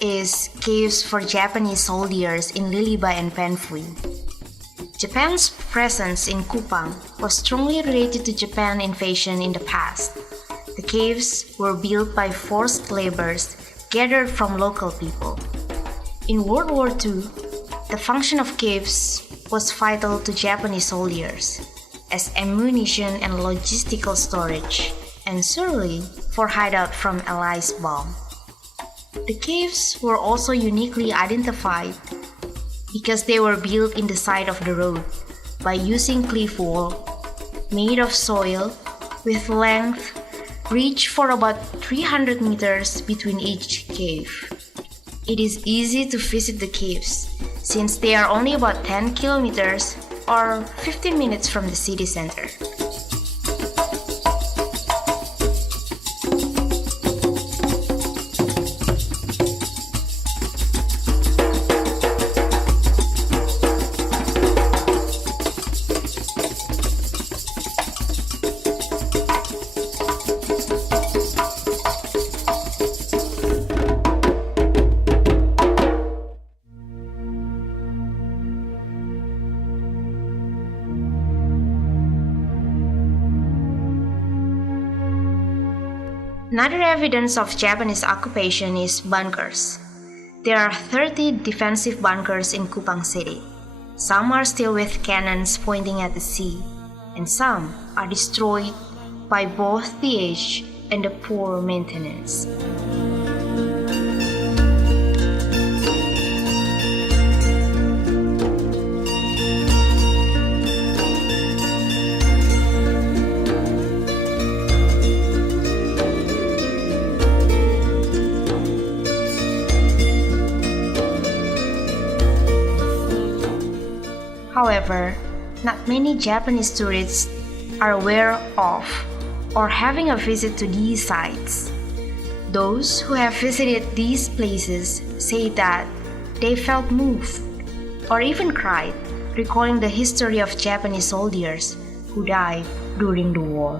is caves for Japanese soldiers in Liliba and Penfui. Japan's presence in Kupang was strongly related to Japan invasion in the past. The caves were built by forced laborers gathered from local people. In World War II, the function of caves was vital to Japanese soldiers as ammunition and logistical storage, and surely for hideout from Allies' bomb. The caves were also uniquely identified because they were built in the side of the road by using cliff wall made of soil with length reach for about 300 meters between each cave. It is easy to visit the caves since they are only about 10 kilometers or 15 minutes from the city center. Another evidence of Japanese occupation is bunkers. There are 30 defensive bunkers in Kupang City. Some are still with cannons pointing at the sea, and some are destroyed by both the age and the poor maintenance. However, not many Japanese tourists are aware of or having a visit to these sites. Those who have visited these places say that they felt moved or even cried, recalling the history of Japanese soldiers who died during the war.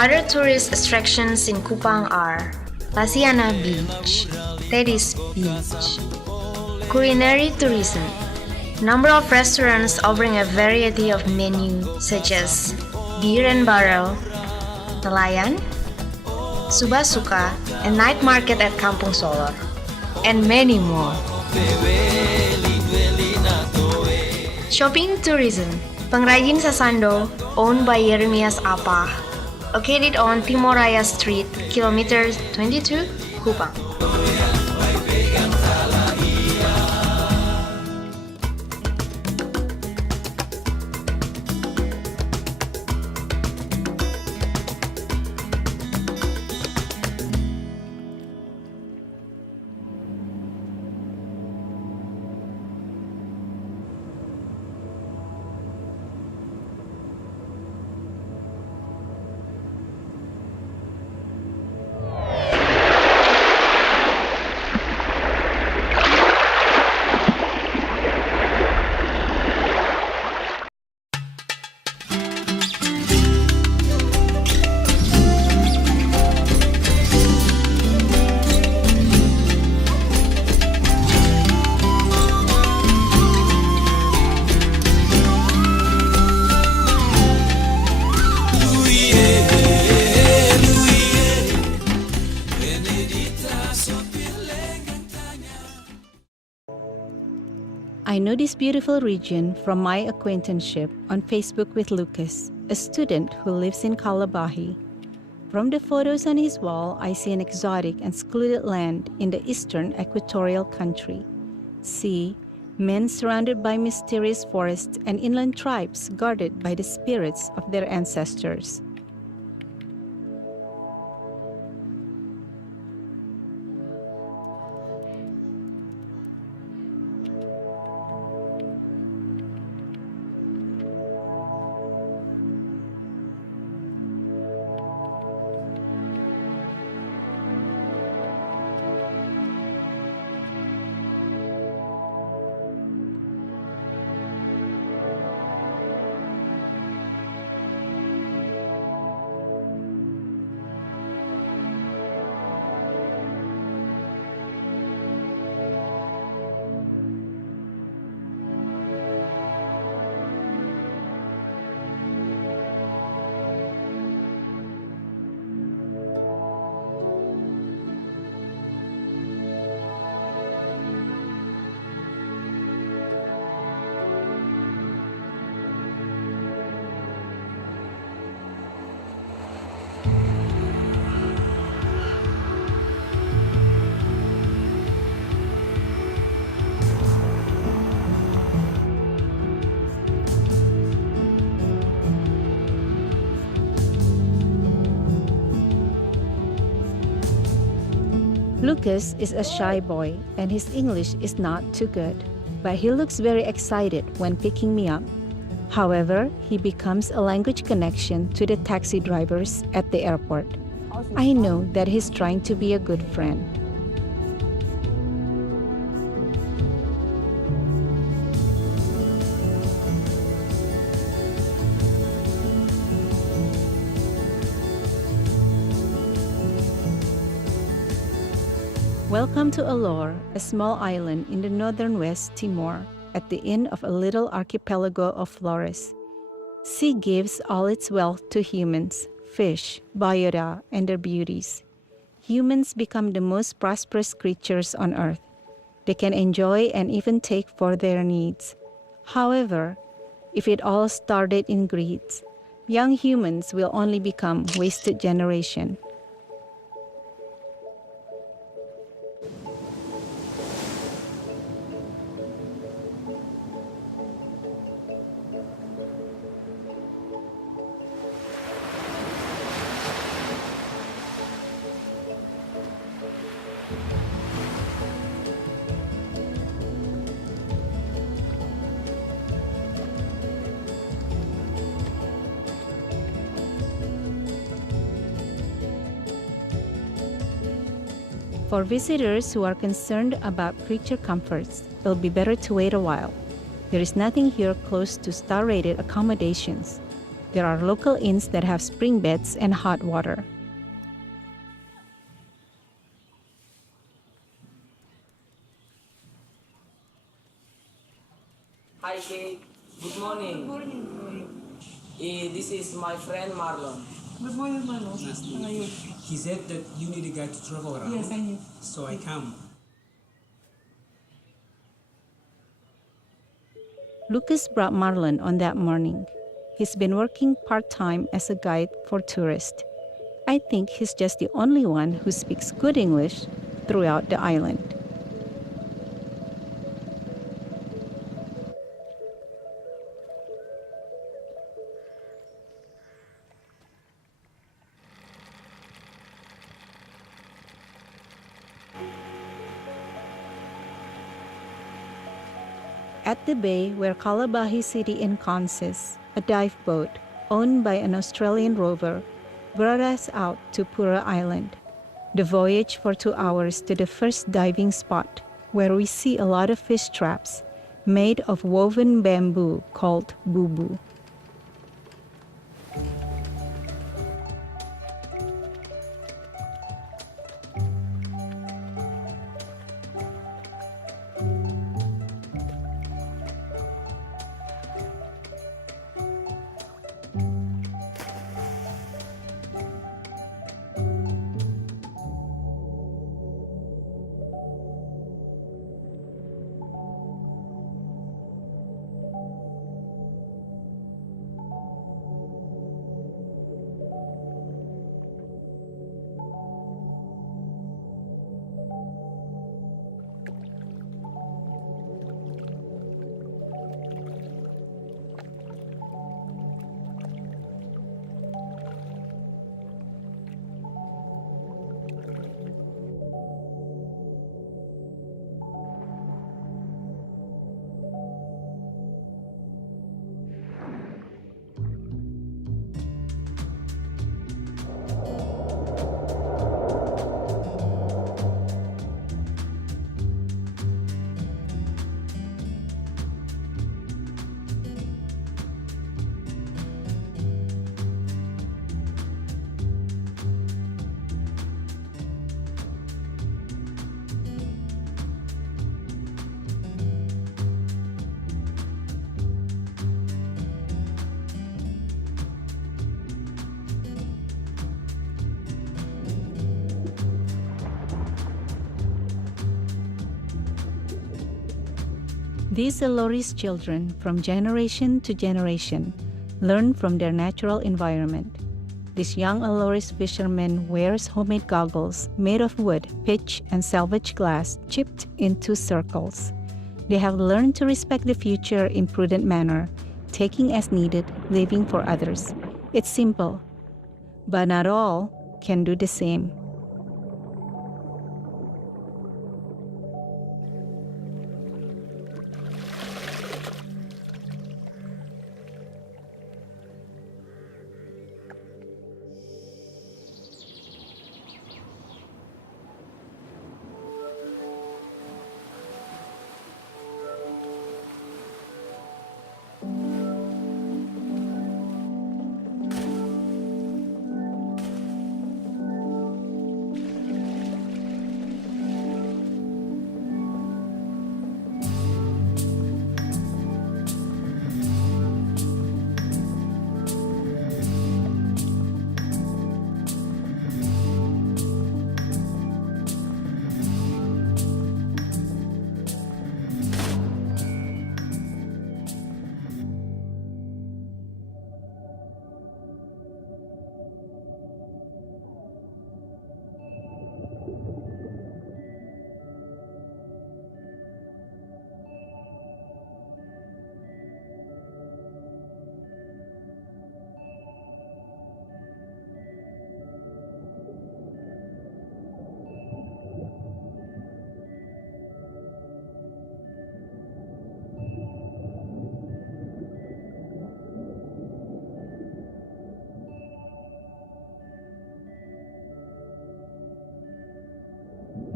Other tourist attractions in Kupang are Lasiana Beach, Teddy's Beach, culinary tourism. Number of restaurants offering a variety of menu such as beer and barrel, nelayan, subasuka, and night market at Kampung Solor, and many more. Shopping tourism, Pengrajin Sasando, owned by Yeremias Apa, located on Timoraya Street, kilometer 22, Kupang. I know this beautiful region from my acquaintanceship on Facebook with Lucas, a student who lives in Kalabahi. From the photos on his wall, I see an exotic and secluded land in the eastern equatorial country. See, men surrounded by mysterious forests and inland tribes guarded by the spirits of their ancestors. Lucas is a shy boy and his English is not too good, but he looks very excited when picking me up. However, he becomes a language connection to the taxi drivers at the airport. I know that he's trying to be a good friend. Welcome to Alor, a small island in the northern West Timor, at the end of a little archipelago of Flores. Sea gives all its wealth to humans, fish, biota, and their beauties. Humans become the most prosperous creatures on earth. They can enjoy and even take for their needs. However, if it all started in greed, young humans will only become wasted generation. For visitors who are concerned about creature comforts, it'll be better to wait a while. There is nothing here close to star-rated accommodations. There are local inns that have spring beds and hot water. Hi Kate, good morning. Good morning. This is my friend Marlon. Good morning, Mano. Nice to How are meet you? you. He said that you need a guide to travel around. Yes, I need. So I come. Lucas brought Marlon on that morning. He's been working part-time as a guide for tourists. I think he's just the only one who speaks good English throughout the island. At the bay where Calabahi City encompasses, a dive boat owned by an Australian rover brought us out to Pura Island. The voyage for 2 hours to the first diving spot, where we see a lot of fish traps made of woven bamboo called bubu. These Alori's children, from generation to generation, learn from their natural environment. This young Alori's fisherman wears homemade goggles made of wood, pitch, and salvage glass chipped into circles. They have learned to respect the future in prudent manner, taking as needed, living for others. It's simple, but not all can do the same.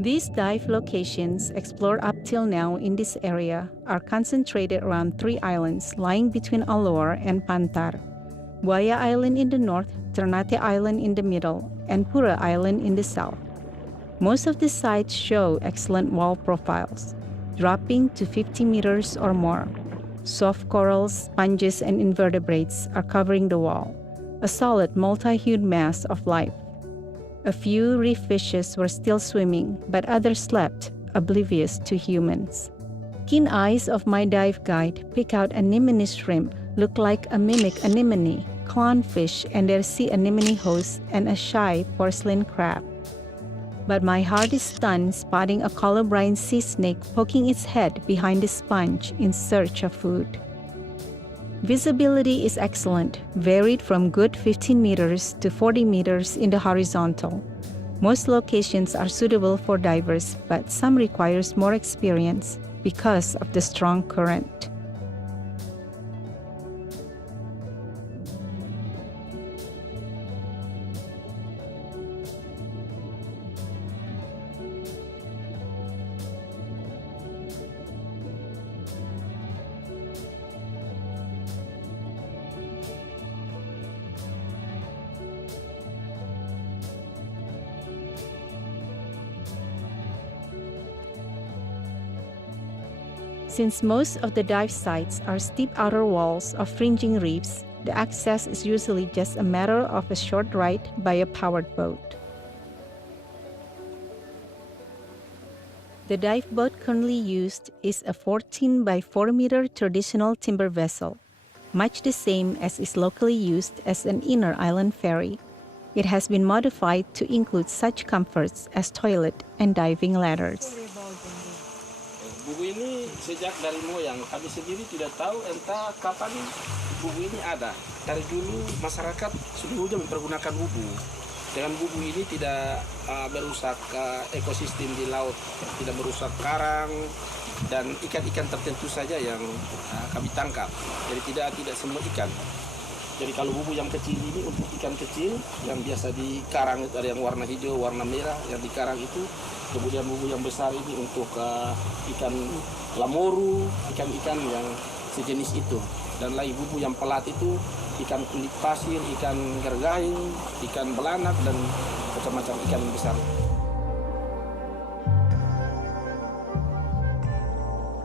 These dive locations explored up till now in this area are concentrated around 3 islands lying between Alor and Pantar: Buaya Island in the north, Ternate Island in the middle, and Pura Island in the south. Most of the sites show excellent wall profiles, dropping to 50 meters or more. Soft corals, sponges, and invertebrates are covering the wall, a solid multi-hued mass of life. A few reef fishes were still swimming, but others slept, oblivious to humans. Keen eyes of my dive guide pick out anemone shrimp, look like a mimic anemone, clownfish, and their sea anemone host, and a shy porcelain crab. But my heart is stunned spotting a colubrine sea snake poking its head behind the sponge in search of food. Visibility is excellent, varied from good 15 meters to 40 meters in the horizontal. Most locations are suitable for divers, but some requires more experience because of the strong current. Since most of the dive sites are steep outer walls of fringing reefs, the access is usually just a matter of a short ride by a powered boat. The dive boat currently used is a 14 by 4 meter traditional timber vessel, much the same as is locally used as an inner island ferry. It has been modified to include such comforts as toilet and diving ladders. Bubu ini sejak dari moyang, kami sendiri tidak tahu entah kapan bubu ini ada. Dari dulu masyarakat seluruhnya mempergunakan bubu. Dengan bubu ini tidak merusak ekosistem di laut, tidak merusak karang dan ikan-ikan tertentu saja yang kami tangkap. Jadi tidak semua ikan. Jadi kalau bubu yang kecil ini untuk ikan kecil yang biasa di karang itu ada yang warna hijau, warna merah yang di karang itu. Kemudian bubu yang besar ini untuk ikan lamoru, ikan-ikan yang sejenis itu. Dan lagi bubu yang pelat itu ikan kulit pasir, ikan gergaing, ikan belanak, dan macam-macam ikan yang besar.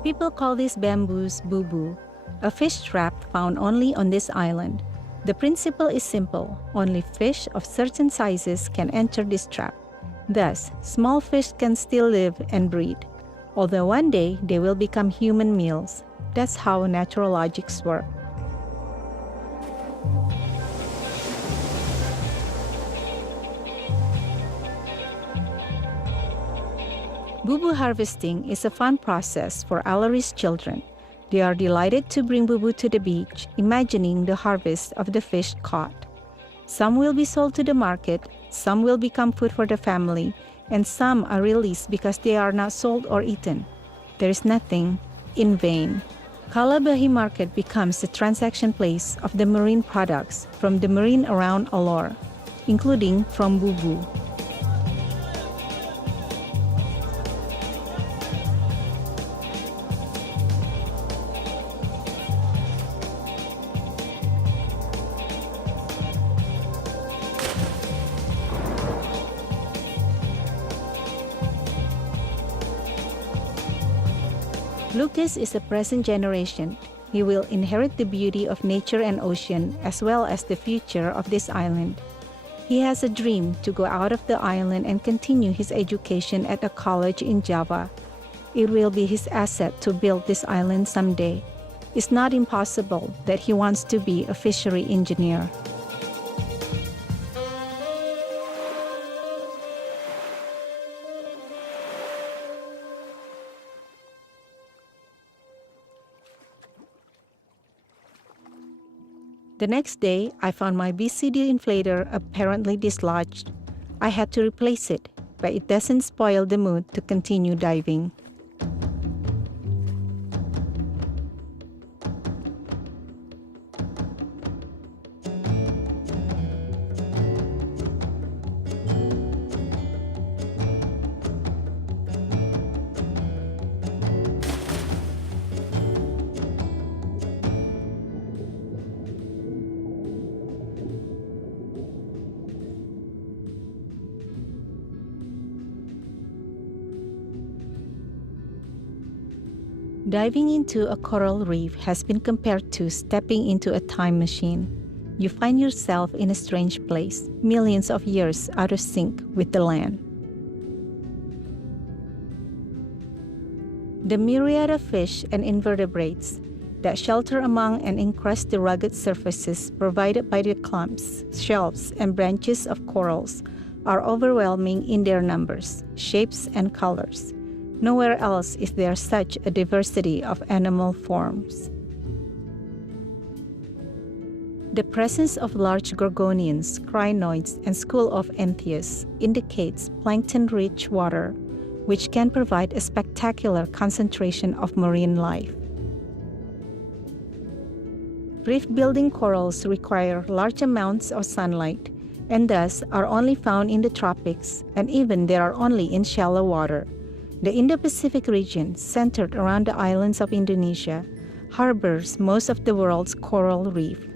People call these bamboos bubu, a fish trap found only on this island. The principle is simple. Only fish of certain sizes can enter this trap. Thus, small fish can still live and breed, although one day they will become human meals. That's how natural logics work. Bubu harvesting is a fun process for Alaris children. They are delighted to bring bubu to the beach, imagining the harvest of the fish caught. Some will be sold to the market, some will become food for the family, and some are released because they are not sold or eaten. There is nothing in vain. Calabahi Market becomes the transaction place of the marine products from the marine around Alor, including from bubu. Lucas is a present generation. He will inherit the beauty of nature and ocean as well as the future of this island. He has a dream to go out of the island and continue his education at a college in Java. It will be his asset to build this island someday. It's not impossible that he wants to be a fishery engineer. The next day, I found my BCD inflator apparently dislodged. I had to replace it, but it doesn't spoil the mood to continue diving. Diving into a coral reef has been compared to stepping into a time machine. You find yourself in a strange place, millions of years out of sync with the land. The myriad of fish and invertebrates that shelter among and encrust the rugged surfaces provided by the clumps, shelves, and branches of corals are overwhelming in their numbers, shapes, and colors. Nowhere else is there such a diversity of animal forms. The presence of large gorgonians, crinoids, and school of entheus indicates plankton-rich water, which can provide a spectacular concentration of marine life. Reef-building corals require large amounts of sunlight and thus are only found in the tropics, and even they are only in shallow water. The Indo-Pacific region, centered around the islands of Indonesia, harbors most of the world's coral reef.